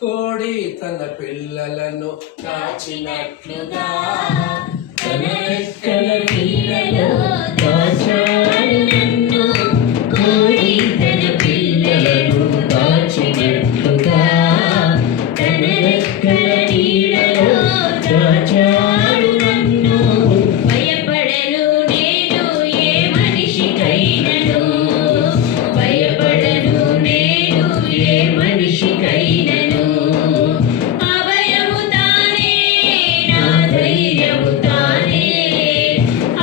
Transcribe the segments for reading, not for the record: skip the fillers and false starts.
కోడి తన పిల్లలను కాచినట్లుగా తన రెక్కల నీడలో దాచాడు నన్ను. కోడి తన పిల్లలను కాచినట్లుగా తన రెక్కల నీడలో దాచాడు నన్ను. భయపడను నేను ఏ మనిషికైనను, భయపడను నేను ఏ మనిషికైనను. అభయము తానే నా ధైర్యము తానే,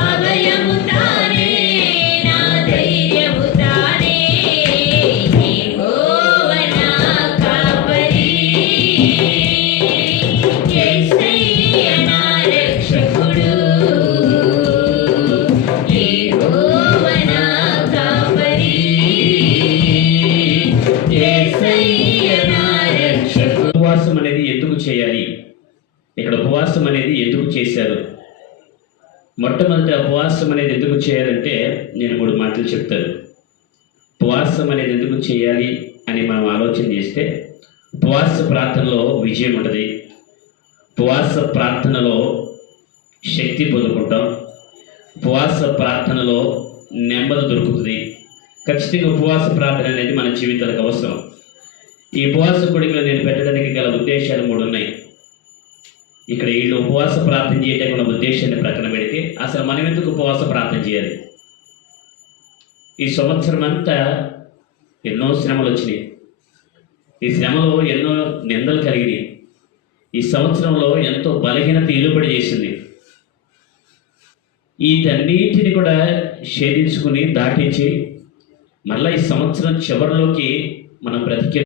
అభయము తానే నా ధైర్యము తానే. యెహోవా నా కాపరి, యేసయ్య నా రక్షకుడు. యెహోవా నా కాపరి, యేసయ్య నా రక్షకుడు. ఉపవాసం అనేది ఎందుకు చేయాలి? ఇక్కడ ఉపవాసం అనేది ఎందుకు చేశారు? మొట్టమొదటి ఉపవాసం అనేది ఎందుకు చేయాలంటే నేను 3 మాటలు చెప్తాను. ఉపవాసం అనేది ఎందుకు చేయాలి అని మనం ఆలోచన చేస్తే, ఉపవాస ప్రార్థనలో విజయం ఉంటుంది, ఉపవాస ప్రార్థనలో శక్తి పొందుకుంటాం, ఉపవాస ప్రార్థనలో నెమ్మది దొరుకుతుంది. ఖచ్చితంగా ఉపవాస ప్రార్థన అనేది మన జీవితాలకు అవసరం. ఈ ఉపవాస కొడుకులో నేను పెట్టడానికి గల ఉద్దేశాలు 3 ఉన్నాయి. ఇక్కడ వీళ్ళు ఉపవాస ప్రార్థన చేయడానికి ఉన్న ఉద్దేశాన్ని ప్రక్కన పెడితే అసలు మనం ఎందుకు ఉపవాస ప్రార్థన చేయాలి? ఈ సంవత్సరం అంతా ఎన్నో శ్రమలు వచ్చినాయి, ఈ శ్రమలో ఎన్నో నిందలు కలిగినాయి, ఈ సంవత్సరంలో ఎంతో బలహీనత ఏలుబడి చేసింది. వీటన్నిటిని కూడా ఛేదించుకుని దాటించి మళ్ళీ ఈ సంవత్సరం చివరిలోకి మనం బ్రతికే